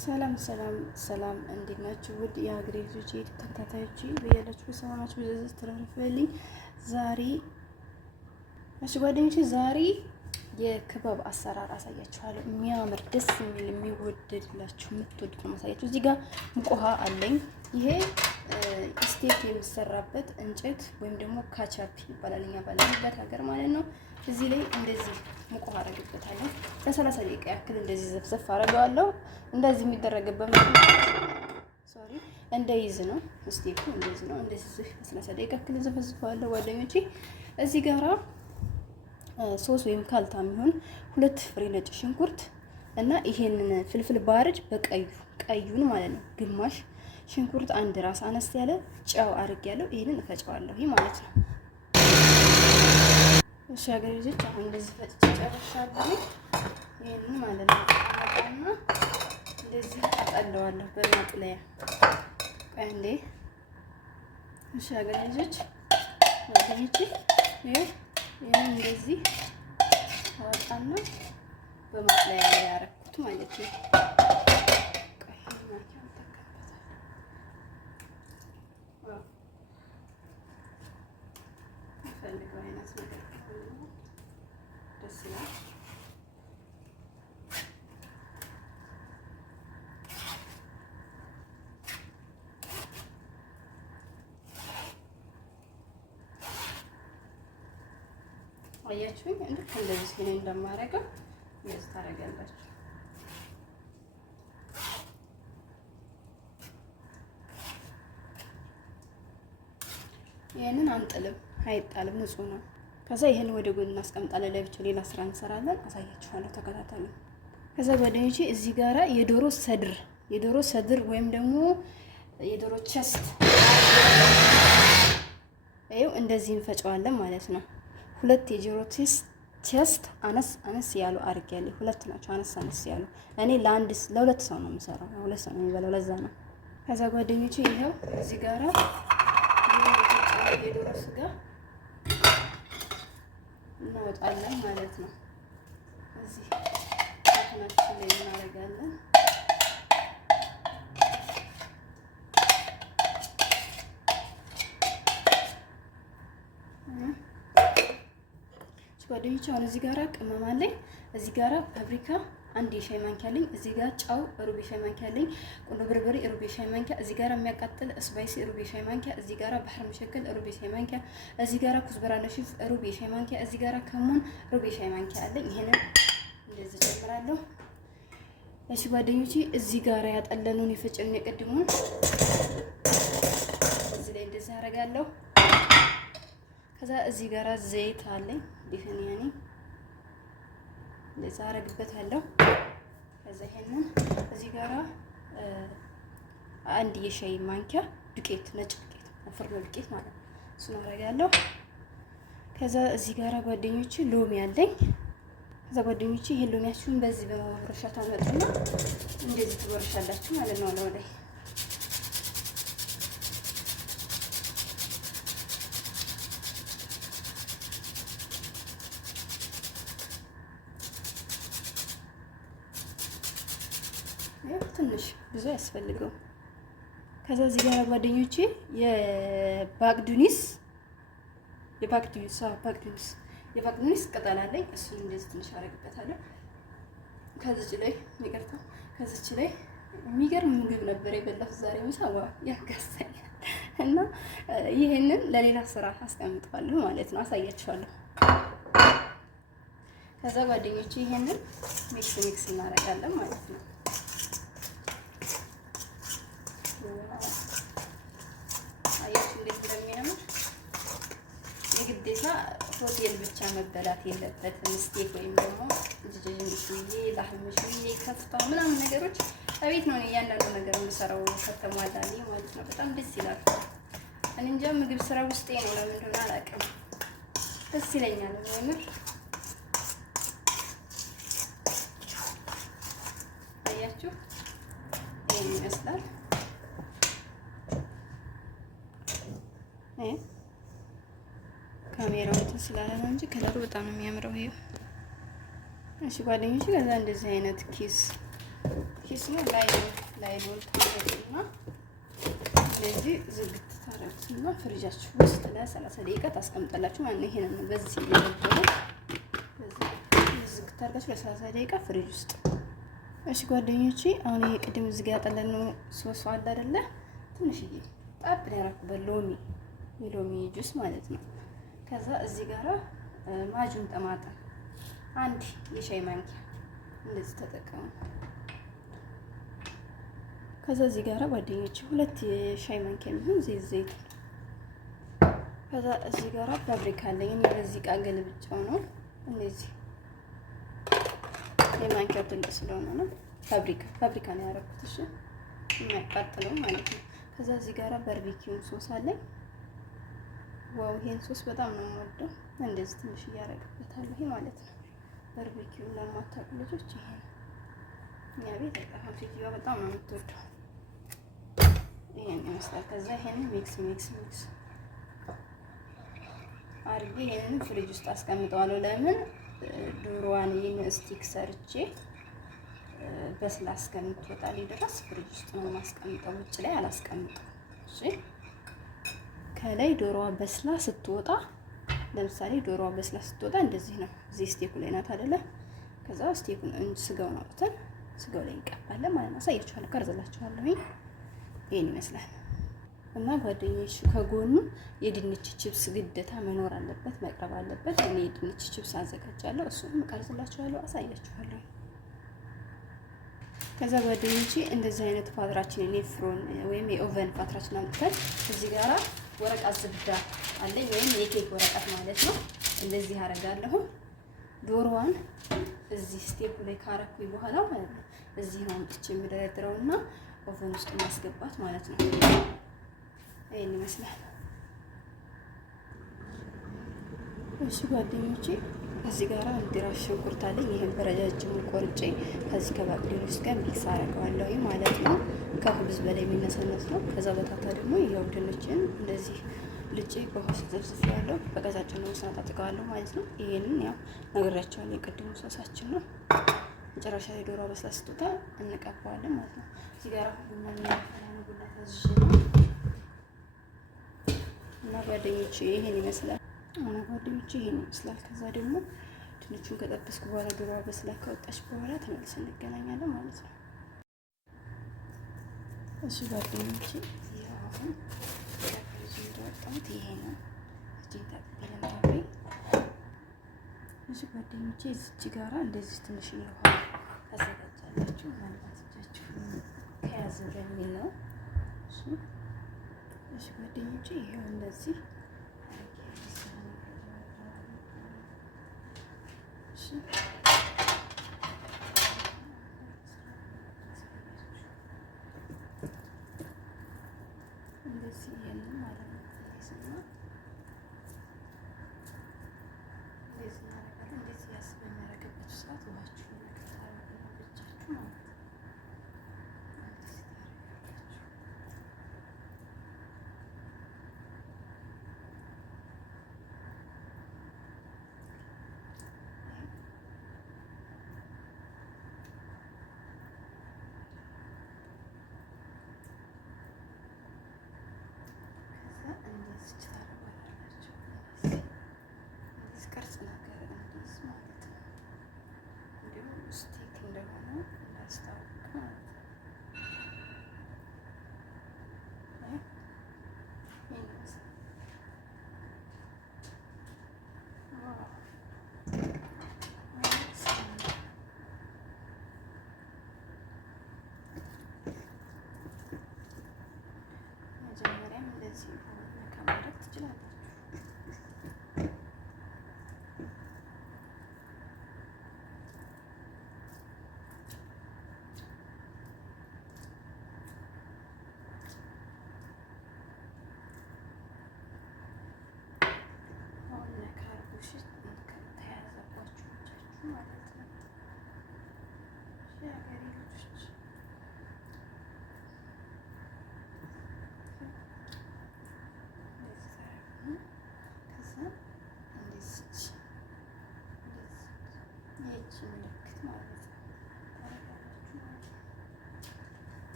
ሰላም ሰላም ሰላም፣ እንዴት ናችሁ? ውድ የሀገሬ ልጆች ተከታታዮች በያላችሁ ሰላማችሁ በዘዝ ተረፍልኝ። ዛሬ ጓደኞቼ ዛሬ የክባብ አሰራር አሳያችኋለሁ። የሚያምር ደስ የሚል የሚወደድላችሁ የምትወዱት ነው ማሳያችሁ። እዚህ ጋር ሙቅ ውሃ አለኝ። ይሄ ስቴክ የሚሰራበት እንጨት ወይም ደግሞ ካቻፕ ይባላል እኛ ባለንበት ሀገር ማለት ነው። እዚህ ላይ እንደዚህ ሙቅ ውሃ አደርግበታለሁ። ለ30 ደቂቃ ያክል እንደዚህ ዘፍዘፍ አደርገዋለሁ። እንደዚህ የሚደረግበት ሶሪ እንደይዝ ነው ስቴኩ እንደዚህ ነው። እንደዚህ ለ30 ደቂቃ ያክል ዘፍዝፈዋለሁ ጓደኞቼ። እዚህ ጋራ ሶስ ወይም ካልታ የሚሆን 2 ፍሬ ነጭ ሽንኩርት እና ይሄንን ፍልፍል ባርድ ቀዩን ማለት ነው ግማሽ ሽንኩርት አንድ ራስ አነስ ያለ ጨው አድርጌያለሁ። ይሄንን እፈጨዋለሁ ማለት ነው። እሺ ሀገሬ ልጆች አሁን እንደዚህ ፈጭቼ ጨርሻለሁ። ይሄንን ማለት ነው አጣና እንደዚህ አጠለዋለሁ በማጥለያ አንዴ። እሺ ሀገሬ ልጆች ይሄን እንደዚህ አወጣና በማጥለያ ላይ ያረኩት ማለት ነው። አያችሁኝ? ልክ እንደዚህ ሲል እንደማረገው እንደዚህ ታረጋላችሁ። ይሄንን አንጥልም፣ አይጣልም፣ ንጹህ ነው። ከዛ ይሄን ወደ ጎን እናስቀምጣለን። ለብቻው ሌላ ስራ እንሰራለን። አሳያችኋለሁ፣ ተከታተሉ። ከዛ ጓደኞቼ እዚህ ጋራ የዶሮ ሰድር ወይም ደግሞ የዶሮ ቸስት ይኸው እንደዚህ እንፈጨዋለን ማለት ነው። 2 የዶሮ ቸስት አነስ ያሉ አድርጌያለሁ። 2 ናቸው አነስ ያሉ። እኔ ለሁለት ሰው ነው የምሰራው፣ 2 ሰው ነው የሚበላው፣ ለዛ ነው። ከዛ ጓደኞቼ ይሄው እዚህ ጋራ የዶሮ ስጋ እናወጣለን ማለት ነው። እዚህ አሁናችን ላይ እናደርጋለን። ጓደኞቼ አሁን እዚህ ጋራ ቅመም አለኝ። እዚህ ጋራ ፓፕሪካ 1 የሻይ ማንኪያ አለኝ። እዚህ ጋር ጫው ሩብ የሻይ ማንኪያ አለኝ። ቁንዶ በርበሬ ሩብ የሻይ ማንኪያ። እዚህ ጋራ የሚያቃጥል ስፓይሲ ሩብ የሻይ ማንኪያ። እዚህ ጋራ ባህር መሸከል ሩብ የሻይ ማንኪያ። እዚህ ጋራ ኩዝበራ ነሽፍ ሩብ የሻይ ማንኪያ። እዚህ ጋራ ከሙን ሩብ የሻይ ማንኪያ አለኝ። ይሄንን እንደዚህ ጨምራለሁ። እሺ ጓደኞቼ እዚህ ጋራ ያጠለሉን የፈጨልን የቀድሙን እዚህ ላይ እንደዚህ አደርጋለሁ። ከዛ እዚህ ጋራ ዘይት አለኝ ዲፈን ያኔ እንደዛ አረግበታለሁ። ከዛ ይሄንን እዚህ ጋራ 1 የሻይ ማንኪያ ዱቄት ነጭ ዱቄት ፍርኖ ዱቄት ማለት ነው፣ እሱን አረጋለሁ። ከዛ እዚህ ጋራ ጓደኞቼ ሎሚ አለኝ። ከዛ ጓደኞቼ ይሄ ሎሚያችሁን በዚህ በማብረሻ ታመጡና እንደዚህ ትወርሻላችሁ ማለት ነው ለወላይ ትንሽ ብዙ ያስፈልገው። ከዛ እዚህ ጋር ጓደኞቼ የባቅዱኒስ ቅጠል አለኝ። እሱን እንደዚህ ትንሽ አረግበታለሁ። ከዚች ላይ የሚገርም ምግብ ነበር የበላሁት ዛሬ ምሳ ያጋሳኛል። እና ይሄንን ለሌላ ስራ አስቀምጠዋለሁ ማለት ነው፣ አሳያችኋለሁ። ከዛ ጓደኞቼ ይሄንን ሚክስ እናደርጋለን ማለት ነው። አያችሁ እንዴት እንደሚያምር። የግዴታ ሆቴል ብቻ መበላት የለበትም። ስቴክ ወይም ደግሞ ጅጅንሽዬ ላህምሽዬ ከፍታ ምናምን ነገሮች እቤት ነው እያንዳንዱ ነገር የምሰራው ከተሟላልኝ ማለት ነው። በጣም ደስ ይላል። እኔ እንጃ ምግብ ስራ ውስጤ ነው፣ ለምን እንደሆነ አላውቅም፣ ደስ ይለኛል የምር። አያችሁ ይሄን ይመስላል። ካሜራው እንትን ስላለ ነው እንጂ ከለሩ በጣም ነው የሚያምረው። ይሄ እሺ ጓደኞቼ፣ ከዛ እንደዚህ አይነት ኪስ ኪስ ነው ላይ ነው ታደርጉና ስለዚህ ዝግት ታረጉትና ፍሪጃችሁ ውስጥ ለ30 ደቂቃ ታስቀምጣላችሁ ማለት ነው። ይሄንን በዚህ እየደበረ ዝግት ታርጋችሁ ለ30 ደቂቃ ፍሪጅ ውስጥ። እሺ ጓደኞቼ አሁን ይሄ ቅድም እዚህ ጋር ያጠለነው ሶስ አለ አይደለ? ትንሽዬ ጣብ ያረኩበት የሎሚ ጁስ ማለት ነው። ከዛ እዚህ ጋራ ማጁን ጠማጠም አንድ የሻይ ማንኪያ እንደዚህ ተጠቀሙ። ከዛ እዚህ ጋራ ጓደኞቼ 2 የሻይ ማንኪያ የሚሆን ዘይት። ከዛ እዚህ ጋራ ፋብሪካ አለኝ እኔ በዚህ ዕቃ ገልብጫው ነው እንደዚህ የማንኪያው ትልቅ ስለሆነ ነው። ፋብሪካ ነው ያደረኩት። እሺ የሚያቃጥለው ማለት ነው። ከዛ እዚህ ጋራ ባርቢኪው ሶስ አለኝ። ዋው ይሄን ሶስ በጣም ነው የምወደው። እንደዚህ ትንሽ እያደረግበታለሁ ይሄ ማለት ነው። ባርቢኪው ለማታውቁ ልጆች ይሄ እኛ ቤት አይጠፋም። ሴትዮዋ በጣም ነው የምትወደው። ይሄን ይመስላል። ከዛ ይሄንን ሚክስ አድርጌ ይሄንን ፍሪጅ ውስጥ አስቀምጠዋለሁ። ለምን ዶሮዋን ይሄን ስቲክ ሰርቼ በስላ እስከምትወጣልኝ ድረስ ፍሪጅ ውስጥ ነው የማስቀምጠው፣ ውጭ ላይ አላስቀምጠው። እሺ ከላይ ዶሮዋ በስላ ስትወጣ፣ ለምሳሌ ዶሮዋ በስላ ስትወጣ እንደዚህ ነው። እዚህ ስቴኩ ላይ ናት አይደለ? ከዛ ስቴኩን ስጋውን አውጥተን ስጋው ላይ እንቀባለን ማለት ነው። አሳያችኋለሁ፣ ቀርጽላችኋለሁ። ይሄን ይመስላል። እና ጓደኞች ከጎኑ የድንች ቺፕስ ግዴታ መኖር አለበት፣ መቅረብ አለበት። እኔ የድንች ቺፕስ አዘጋጃለሁ፣ እሱንም ቀርጽላችኋለሁ፣ አሳያችኋለሁ። ከዛ ጓደኞቼ እንደዚህ አይነት ፓትራችንን የፍሮን ወይም የኦቨን ፓትራችን አምጥተን እዚህ ጋራ ወረቀት ዝብዳ አለኝ ወይም የኬክ ወረቀት ማለት ነው። እንደዚህ አደርጋለሁ። ዶሮዋን እዚህ ስቴፕ ላይ ካረኩኝ በኋላ ማለት ነው እዚህ ነው አምጥቼ የምደረድረውና ኦቨን ውስጥ ማስገባት ማለት ነው። ይሄን ይመስላል። እሺ ጓደኞቼ እዚህ ጋራ እንዲራሽ ሽንኩርት አለኝ። ይሄን በረጃጅሙ ቆርጬ ከዚህ ከባቅሌሎች ጋር ሚክስ አደርገዋለሁ ማለት ነው። ከሁብዝ በላይ የሚነሰነስ ነው። ከዛ በታታ ደግሞ ያው ድንችን እንደዚህ ልጬ በውሃ ዘፍዝፍ ያለው በቀጫጭኑ ሰነጣጥቀዋለሁ ማለት ነው። ይሄንን ያው ነግሬያቸዋለሁ፣ የቅድሙ ሶሳችን ነው። መጨረሻ ላይ ዶሮ በስላ ስትወጣ እንቀባዋለን ማለት ነው። እዚህ ጋራ ቡና ታዝዤ ነው እና ጓደኞቼ ይሄን ይመስላል። ይሄን ይመስላል። ከዛ ደግሞ ድንቹን ከጠበስኩ በኋላ ዶሮዋ በስላ ከወጣች በኋላ ተመልሰን እንገናኛለን ማለት ነው። እሺ ጓደኞቼ አሁን እንደወጣሁት ይሄ ነው። እዚህ ታጥቤ ለማውሪ እሺ ጓደኞቼ እዚህ ጋራ እንደዚህ ትንሽ ውሃ ታዘጋጃላችሁ። ምናልባት እጃችሁ ከያዘ በሚል ነው። እሺ ጓደኞቼ ይሄው እንደዚህ እንደዚህ ይሄንን ማለት ነው። እንደዚህ እናደርጋለን። እንደዚህ በሚያደርግበት ሰዓት ውሃችሁን ነክታችሁ ብቻችሁ ማለት ነው። ቅርጽ ነገር እንደዚህ ማለት ነው። እንዲሁም ስቴክ እንደሆነ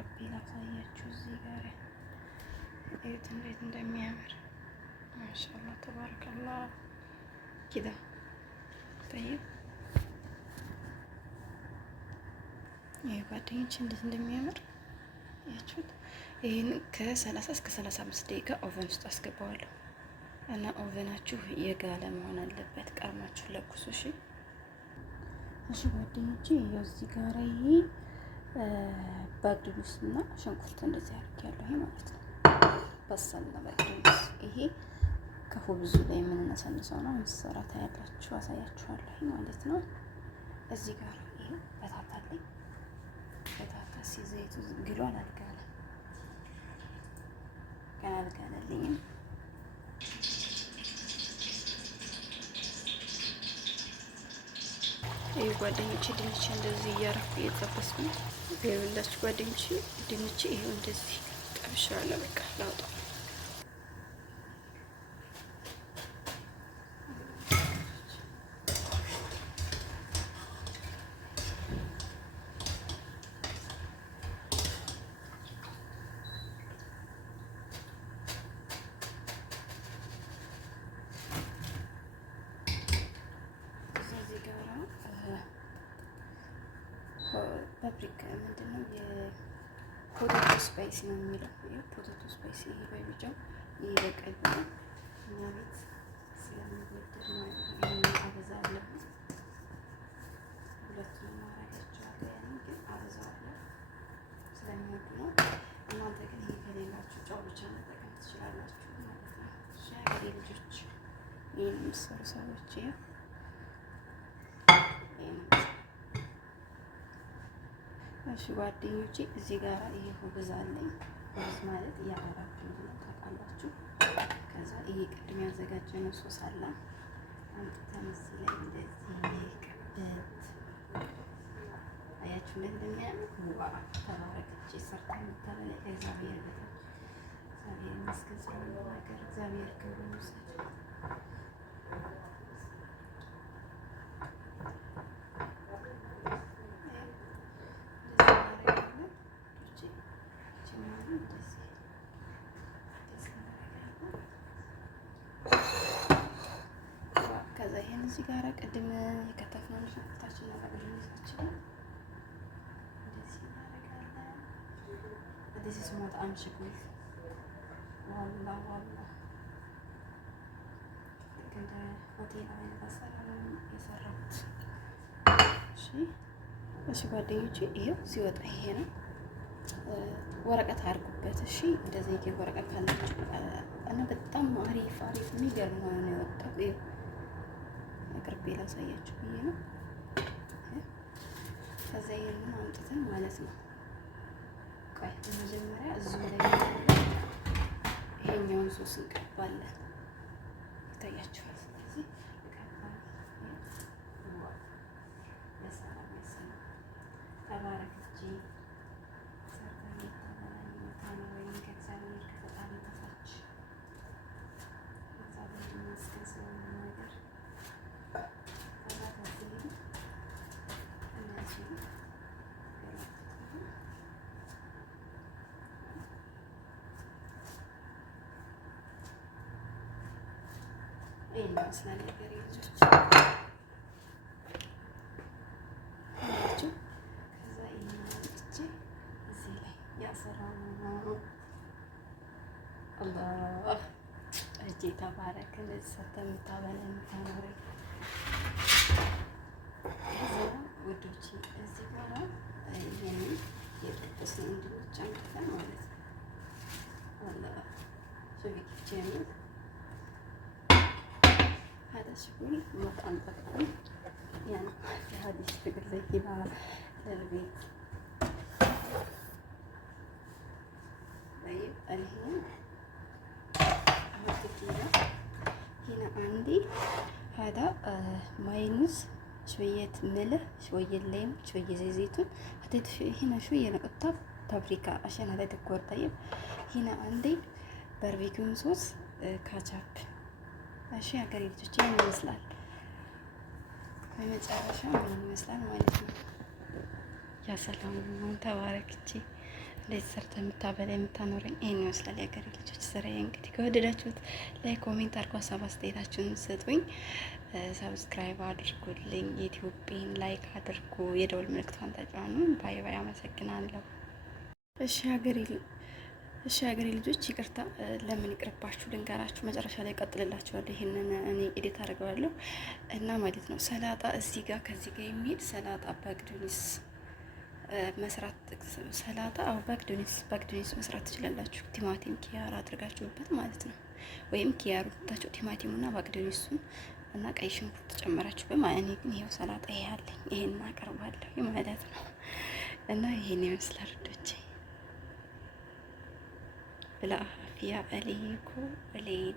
አቅርቤ ላሳያችሁ። እዚህ ጋር እዩት እንዴት እንደሚያምር ማሻአላህ ተባረከላህ። ኪዳ ጠይብ ይህ ጓደኞች እንዴት እንደሚያምር ያችሁት። ይህን ከ30 እስከ 35 ደቂቃ ኦቨን ውስጥ አስገባዋለሁ እና ኦቨናችሁ የጋለ መሆን አለበት። ቀርማችሁ ለኩሱ። እሺ ጓደኞቼ ያው እዚህ ጋር ይሄ ባግዱስ እና ሽንኩርት እንደዚህ አድርጌያለሁ ማለት ነው። በሰልና ባግዱስ ይሄ ከሁብዙ ላይ የምንነሰንሰው ነው። ምስራ ታያላችሁ፣ አሳያችኋለሁ ማለት ነው። እዚህ ጋር ይሄ በታታለኝ በታታ ዘይቱ ግሎ አላልጋለ ገና አልጋለልኝም። ይህ ጓደኞቼ ድንች እንደዚህ እያረኩ እየጠበስኩ ነው። ይኸውላችሁ ጓደኞቼ ድንች ይሄው እንደዚህ ጠብሻለሁ። በቃ ላውጣው። ፓፕሪካ ምንድነው? የፖቴቶ ስፓይሲ ነው የሚለው። ፖቴቶ ስፓይሲ ይሄ በቢጫው ይሄ በቀይ ነው። እኛ ቤት ስለሚወደድ ነው አበዛለሁ። ሁለቱንም ማረጋቸዋለሁ። ያኔ ግን አበዛዋለሁ ስለሚወዱ ነው። እናንተ ግን ይሄ ከሌላችሁ ጨው ብቻ መጠቀም ትችላላችሁ ማለት ነው። ሻገሬ ልጆች ይህን የምትሰሩ ሰዎች እሺ ጓደኞቼ እዚህ ጋር ይሄ ሁብዝ አለኝ። ሁብዝ ማለት የአረብ ነው ታውቃላችሁ። ከዛ ይሄ ቅድም ያዘጋጀነው ሶስ አለ። አምጥተን እዚህ ላይ እንደዚህ ቅበት አያችሁ እንደሚያምር ዋ ተባረከች። ሰርታ የምታበላ እግዚአብሔር በታች እግዚአብሔር ይመስገን ስለሆነ ነገር እግዚአብሔር ክብር ይውሰድ። ከዛ ይሄን እዚህ ጋር ቅድም የከተፍነው ሽንኩርታችን እናደርጋለን። እንደዚህ እናደርጋለን። እንደዚህ ስሞት አንሽኩኝ ዋላ እንደ ሆቴል አይነት አሰራር የሰራሁት። እሺ ጓደኞቼ ይሄው ሲወጣ ይሄ ነው። ወረቀት አድርጉበት። እሺ እንደዚህ የኬክ ወረቀት ካላችሁ እና በጣም አሪፍ የሚገርም ሆኖ ነው የወጣው። አቅርቤ ላሳያችሁ ብዬ ነው። ከዛ ይሄንን አምጥተን ማለት ነው። ቆይ በመጀመሪያ እዚሁ ላይ ይሄኛውን ሶስ እንቀባለን። ይታያችኋል። ስለዚህ ተባረክጂ ይሄን ይመስላል ነገር ልጆች። ከዛ ይሄን አምጥቼ እዚህ ላይ ያሰራው ነው። አላህ እጄ ተባረክ። እንደዚህ ሰርተህ የምታበላ የምታኖረኝ። ከዛ ውዶች እዚህ ጋር ይሄንን የጥብስን ድንች አምጥተን ማለት ነው። አላህ ሸቢክ ጀሚል هذا شغل مطعم طبعا يعني هذه الشغل زي كذا للبيت. طيب الحين أحط كذا هنا عندي هذا مايونيز شوية ملح شوية ليم شوية زي زيتون حطيت هنا شوية نقطة بابريكا عشان هذا ديكور. طيب هنا عندي باربيكيو صوص كاتشب. እሺ ሀገሬ ልጆች ይሄን ይመስላል። በመጨረሻ ምን ይመስላል ማለት ነው። ያ ሰላም ተባረክቺ እንደዚህ ሰርተ የምታበላ የምታኖረኝ ይሄን ይመስላል የሀገሬ ልጆች ስራዬ። እንግዲህ ከወደዳችሁት ላይ ኮሜንት አድርጎ ሀሳብ አስተያየታችሁን ስጡኝ። ሰብስክራይብ አድርጉልኝ፣ የኢትዮጵያን ላይክ አድርጉ፣ የደውል ምልክቷን ተጫኑ። ባይ ባይ። አመሰግናለሁ። እሺ ሀገሬ ልጆች ይቅርታ፣ ለምን ይቅርባችሁ ልንገራችሁ፣ መጨረሻ ላይ ቀጥልላችኋለሁ። ይሄንን እኔ ኤዲት አድርገዋለሁ እና ማለት ነው። ሰላጣ እዚህ ጋር ከዚህ ጋር የሚሄድ ሰላጣ በግዱኒስ መስራት ሰላጣ በግዱኒስ መስራት ትችላላችሁ። ቲማቲም ኪያር አድርጋችሁበት ማለት ነው። ወይም ኪያሩ ታችሁ ቲማቲሙና በግዱኒሱን እና ቀይ ሽንኩርት ጨመራችሁበት ማለት ነው። ግን ይሄው ሰላጣ ይሄ አለኝ፣ ይሄን አቀርባለሁ ማለት ነው። እና ይሄን ይመስላል ዶቼ بالعافية عليكم علينا.